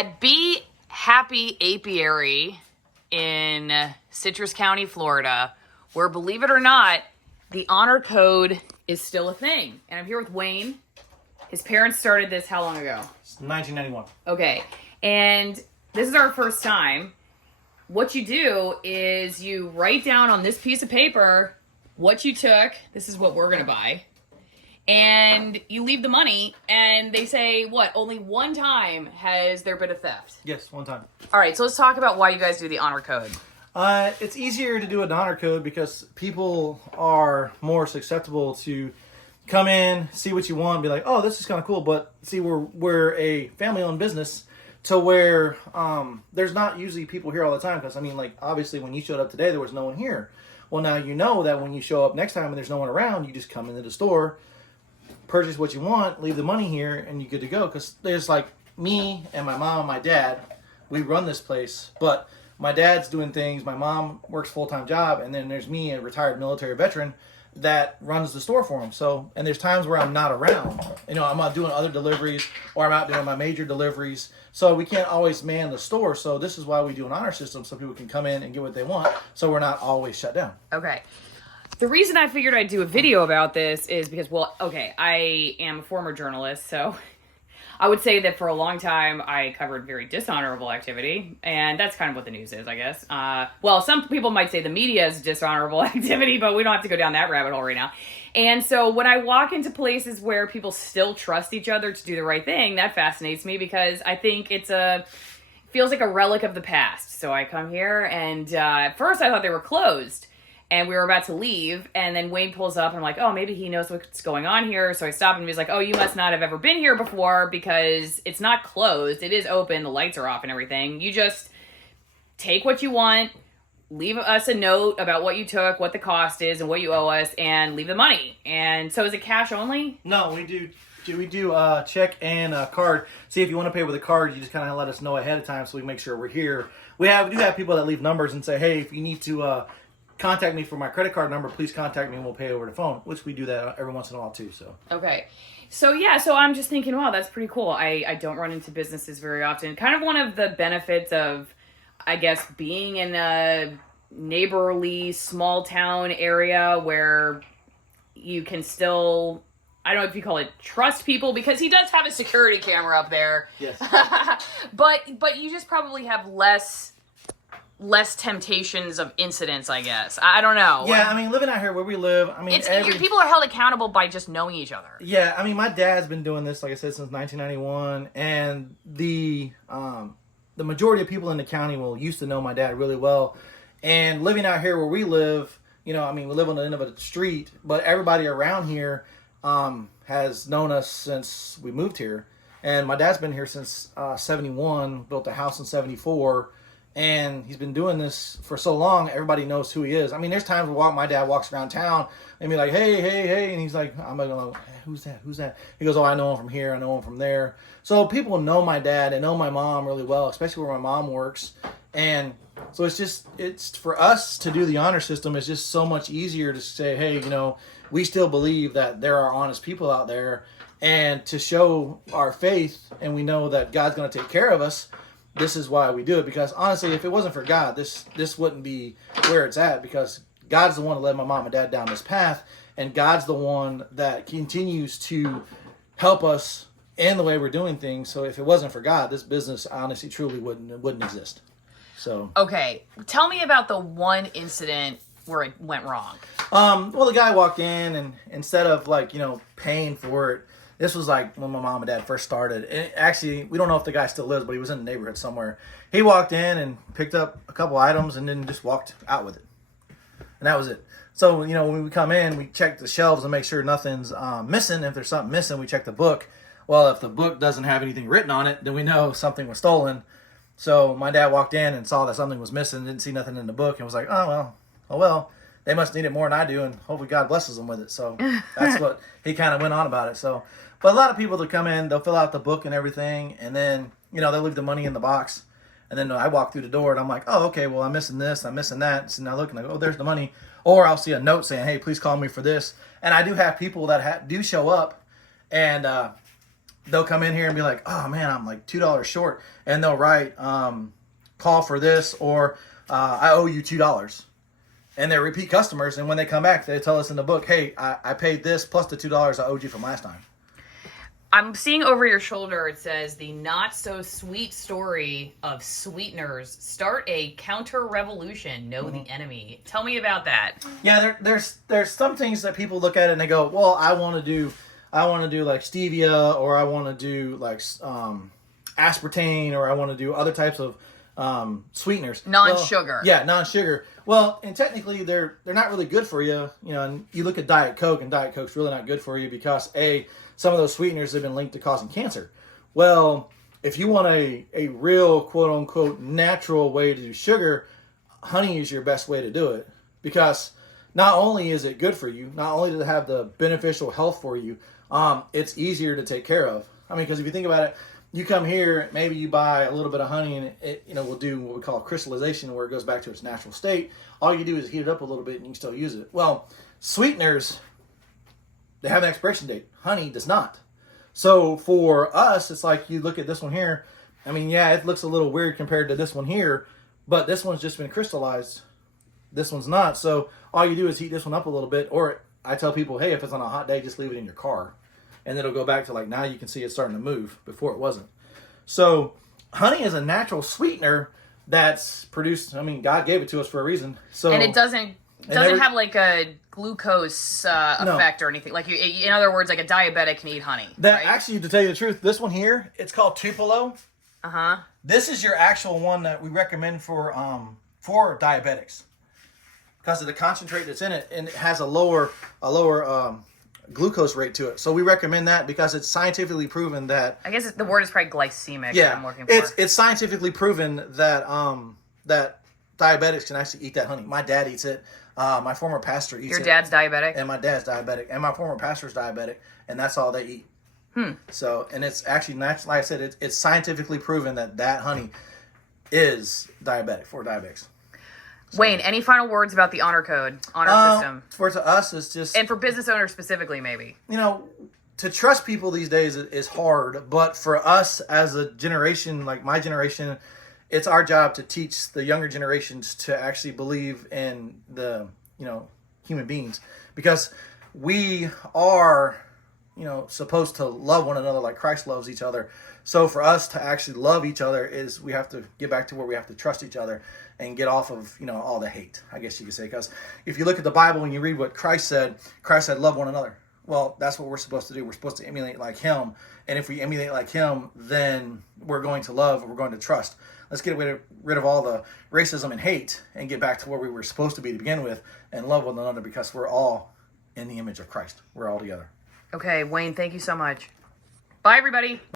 at Be Happy Apiary in Citrus County, Florida, where, believe it or not, the honor code is still a thing. And I'm here with Wayne. His parents started this how long ago? 1991. Okay. And this is our first time. What you do is you write down on this piece of paper what you took. This is what we're going to buy. And you leave the money, and they say, what, only one time has there been a theft? Yes, one time. All right, so let's talk about why you guys do the honor code. It's easier to do an honor code because people are more susceptible to come in, see what you want, and be like, oh, this is kind of cool. But see, we're a family-owned business to where there's not usually people here all the time. Because, I mean, like, obviously, when you showed up today, there was no one here. Well, now you know that when you show up next time and there's no one around, you just come into the store, purchase what you want, leave the money here, and you're good to go. Because there's like me and my mom and my dad, we run this place, but my dad's doing things, my mom works full-time job, and then there's me, a retired military veteran, that runs the store for him. So, and there's times where I'm not around. You know, I'm out doing other deliveries, or I'm out doing my major deliveries. So we can't always man the store. So this is why we do an honor system, so people can come in and get what they want, so we're not always shut down. Okay. The reason I figured I'd do a video about this is because, well, okay, I am a former journalist, so I would say that for a long time I covered very dishonorable activity, and that's kind of what the news is, I guess. Well, some people might say the media is dishonorable activity, but we don't have to go down that rabbit hole right now. And so when I walk into places where people still trust each other to do the right thing, that fascinates me because I think feels like a relic of the past. So I come here, and at first I thought they were closed. And we were about to leave, and then Wayne pulls up, and I'm like, oh, maybe he knows what's going on here. So I stop him, and he's like, oh, you must not have ever been here before because it's not closed. It is open. The lights are off and everything. You just take what you want, leave us a note about what you took, what the cost is, and what you owe us, and leave the money. And so is it cash only? No, we do check and card. See, if you want to pay with a card, you just kind of let us know ahead of time so we make sure we're here. We do have people that leave numbers and say, hey, if you need to contact me for my credit card number, please contact me and we'll pay over the phone, which we do that every once in a while too. So okay, so yeah, so I'm just thinking, wow, that's pretty cool. I don't run into businesses very often. Kind of one of the benefits of, I guess, being in a neighborly small town area where you can still, I don't know if you call it trust people, because he does have a security camera up there. yes. but you just probably have less temptations of incidents, I guess. I don't know. Yeah, I mean, living out here where we live, I mean, people are held accountable by just knowing each other. Yeah, I mean, my dad's been doing this, like I said, since 1991, and the majority of people in the county used to know my dad really well. And living out here where we live, you know, I mean, we live on the end of a street, but everybody around here has known us since we moved here. And my dad's been here since 71, built a house in 74. And he's been doing this for so long, everybody knows who he is. I mean, there's times where my dad walks around town and be like, hey, and he's like, I'm like, who's that? He goes, oh, I know him from here, I know him from there. So people know my dad and know my mom really well, especially where my mom works. And so it's for us to do the honor system, it's just so much easier to say, hey, you know, we still believe that there are honest people out there, and to show our faith, and we know that God's going to take care of us. This is why we do it, because honestly, if it wasn't for God, this wouldn't be where it's at, because God's the one that led my mom and dad down this path, and God's the one that continues to help us in the way we're doing things. So if it wasn't for God, this business honestly truly wouldn't exist. So okay, tell me about the one incident where it went wrong. Well, the guy walked in, and instead of paying for it, this was like when my mom and dad first started. And actually, we don't know if the guy still lives, but he was in the neighborhood somewhere. He walked in and picked up a couple items and then just walked out with it. And that was it. So, you know, when we come in, we check the shelves and make sure nothing's missing. If there's something missing, we check the book. Well, if the book doesn't have anything written on it, then we know something was stolen. So my dad walked in and saw that something was missing, didn't see nothing in the book, and was like, oh, well, they must need it more than I do, and hopefully God blesses them with it. So that's what he kind of went on about it. So, but a lot of people that come in, they'll fill out the book and everything, and then, you know, they'll leave the money in the box. And then I walk through the door, and I'm like, oh, okay, well, I'm missing this, I'm missing that. So now I look, and I go, oh, there's the money. Or I'll see a note saying, hey, please call me for this. And I do have people that do show up, and they'll come in here and be like, oh man, I'm like $2 short. And they'll write, call for this, or I owe you $2. And they're repeat customers. And when they come back, they tell us in the book, hey, I paid this plus the $2 I owed you from last time. I'm seeing over your shoulder, it says, the not-so-sweet story of sweeteners. Start a counter-revolution. Know the enemy. Tell me about that. Yeah, there's some things that people look at it and they go, well, I want to do like stevia, or I want to do like aspartame, or I want to do other types of sweeteners. Non-sugar. Well, yeah, non-sugar. Well, and technically they're not really good for you. You know, and you look at Diet Coke, and Diet Coke's really not good for you because some of those sweeteners have been linked to causing cancer. Well, if you want a real quote unquote natural way to do sugar, honey is your best way to do it, because not only is it good for you, not only does it have the beneficial health for you, it's easier to take care of. I mean, because if you think about it, you come here, maybe you buy a little bit of honey, and it will do what we call crystallization, where it goes back to its natural state. All you do is heat it up a little bit, and you can still use it. Well, sweeteners, they have an expiration date. Honey does not. So for us, it's like you look at this one here. I mean, yeah, it looks a little weird compared to this one here, but this one's just been crystallized. This one's not. So all you do is heat this one up a little bit, or I tell people, hey, if it's on a hot day, just leave it in your car. And it'll go back to like, now you can see it's starting to move. Before it wasn't. So honey is a natural sweetener that's produced. I mean, God gave it to us for a reason. So And it doesn't have like a glucose effect or anything. Like, in other words, like a diabetic can eat honey. That right? Actually, to tell you the truth, this one here, it's called Tupelo. This is your actual one that we recommend for diabetics, because of the concentrate that's in it, and it has a lower glucose rate to it. So we recommend that because it's scientifically proven that. I guess the word is probably glycemic. Yeah, that I'm looking for. It's scientifically proven that that diabetics can actually eat that honey. My dad eats it. My former pastor eats it. Your dad's diabetic? And my dad's diabetic. And my former pastor's diabetic. And that's all they eat. So, and it's actually, like I said, it's scientifically proven that honey is diabetic, for diabetics. So, Wayne, any final words about the honor code, honor system? For to us, it's just... And for business owners specifically, maybe. You know, to trust people these days is hard. But for us as a generation, like my generation, it's our job to teach the younger generations to actually believe in the, human beings. Because we are, supposed to love one another like Christ loves each other. So for us to actually love each other is we have to get back to where we have to trust each other and get off of, all the hate, I guess you could say. Because if you look at the Bible and you read what Christ said love one another. Well, that's what we're supposed to do. We're supposed to emulate like him. And if we emulate like him, then we're going to love, we're going to trust. Let's get rid of all the racism and hate and get back to where we were supposed to be to begin with, and love one another, because we're all in the image of Christ. We're all together. Okay, Wayne, thank you so much. Bye, everybody.